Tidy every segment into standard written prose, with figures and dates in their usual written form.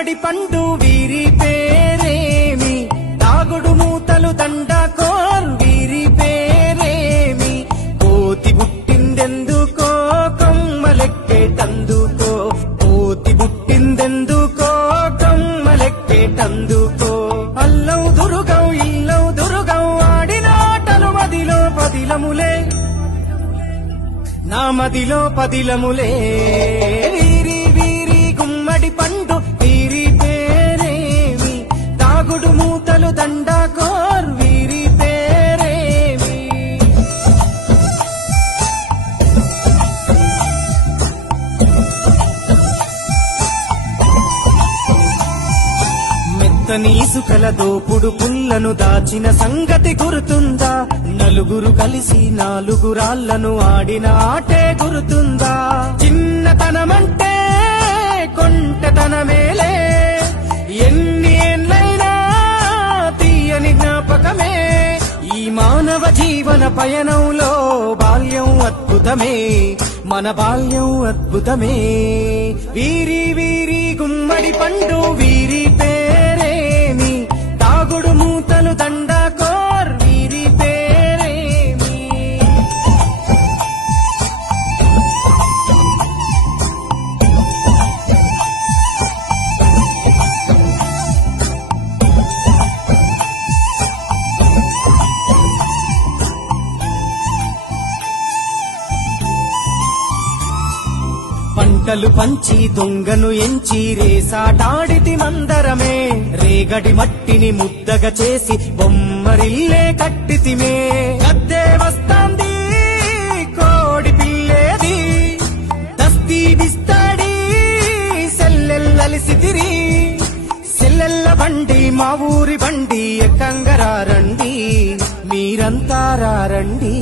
గుమ్మడి పండు వీరి పేరేమి, తాగుడు మూతలు దండాకోర్ వీరి పేరేమి, కోతి పుట్టిందెందుకో కొమ్మలెక్కేటందుకో, కోతి పుట్టిందెందుకో కొమ్మలెక్కేటందుకో, అల్లం దురుగం ఇల్లం దురుగం ఆడిన ఆటలు మదిలో పదిలములే, నా మదిలో పదిలములే. వీరి వీరి గుమ్మడి పండు వీరి పేరేమి, తాగుడు మూతలు దండాకోర్ వీరి పేరేమి. మెత్తని ఇసుకల దోపుడు పుల్లను దాచిన సంగతి గుర్తుందా, నలుగురు కలిసి నాలుగురాళ్లను ఆడిన ఆటే గుర్తుందా, చిన్నతనమంటే కొంటతనమేలే, ఎన్ని ఏళ్ళైనా తీయని జ్ఞాపకమే, ఈ మానవ జీవన పయనంలో బాల్యం అద్భుతమే, మన బాల్యం అద్భుతమే. వీరి వీరి గుమ్మడి పండు వీరి పేరేమి, తాగుడు మూతలు దండాకోర్ వీరి పేరేమి. పంటలు పంచి దొంగను ఎంచి రేసాటాడితి మందరమే, రేగడి మట్టిని ముద్దగా చేసి బొమ్మరిల్లే కట్టితిమే, గద్దే వస్తాంది కోడి పిల్లేది, దస్తీ దిస్తాడి సెల్లెల్లలిసితిరి, సెల్లెల్ల బండి మా ఊరి బండి ఎక్కంగరారండి, మీరంతా రారండి.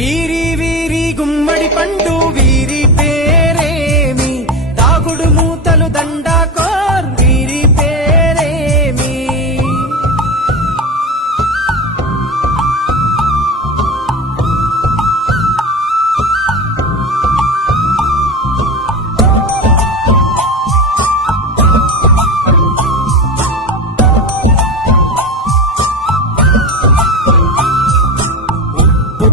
వీరి వీరి గుమ్మడి పండు వీరి పేరేమి, తాగుడు మూతలు దండాకోర్ వీరి పేరేమి.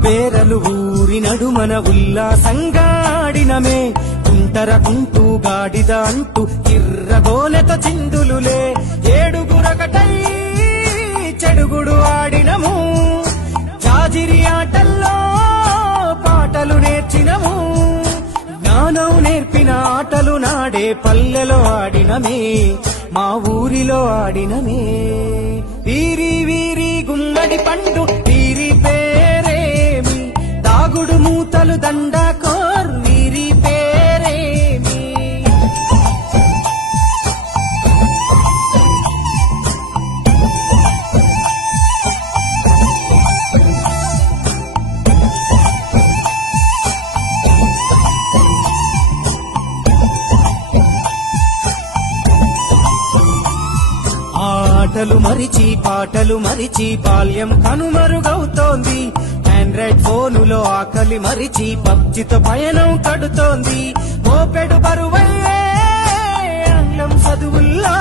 పేరలు ఊరి నడుమన ఉల్లాసంగా ఆడినమే, కుంటరకుంటూ గాడిద అంటూ కిర్రగోలెతో చిందులులే, ఏడుగురకటై చెడుగుడు ఆడినము, జాజిరి ఆటల్లో పాటలు నేర్చినము, జ్ఞానం నేర్పిన ఆటలు నాడే పల్లెలో ఆడినమే, మా ఊరిలో ఆడినమే. వీరి వీరి గుమ్మడి పండు వీరి పేరేమి, తాగుడు మూతలు దండాకోర్ వీరి పేరేమి. ఆటలు మరిచి పాటలు మరిచి బాల్యం కనుమరుగవుతోంది, ఆండ్రాయిడ్ ఫోనులో ఆకలి మరిచి పబ్జితో పయనం కడుతోంది, మోపెడు బరువయ్యే ఆంగ్లం చదువుల్లో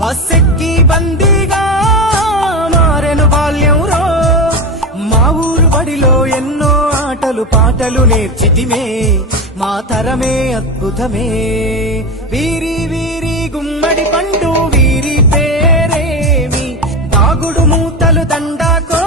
బస్సెక్కి బందీగా మారెను బాల్యం రో, మా ఊరు బడిలో ఎన్నో ఆటలు పాటలు నేర్చితిమే, మా తరమే అద్భుతమే. వీరి వీరి గుమ్మడి పండు వీరి పేరేమి, తాగుడు మూతలు దండాకో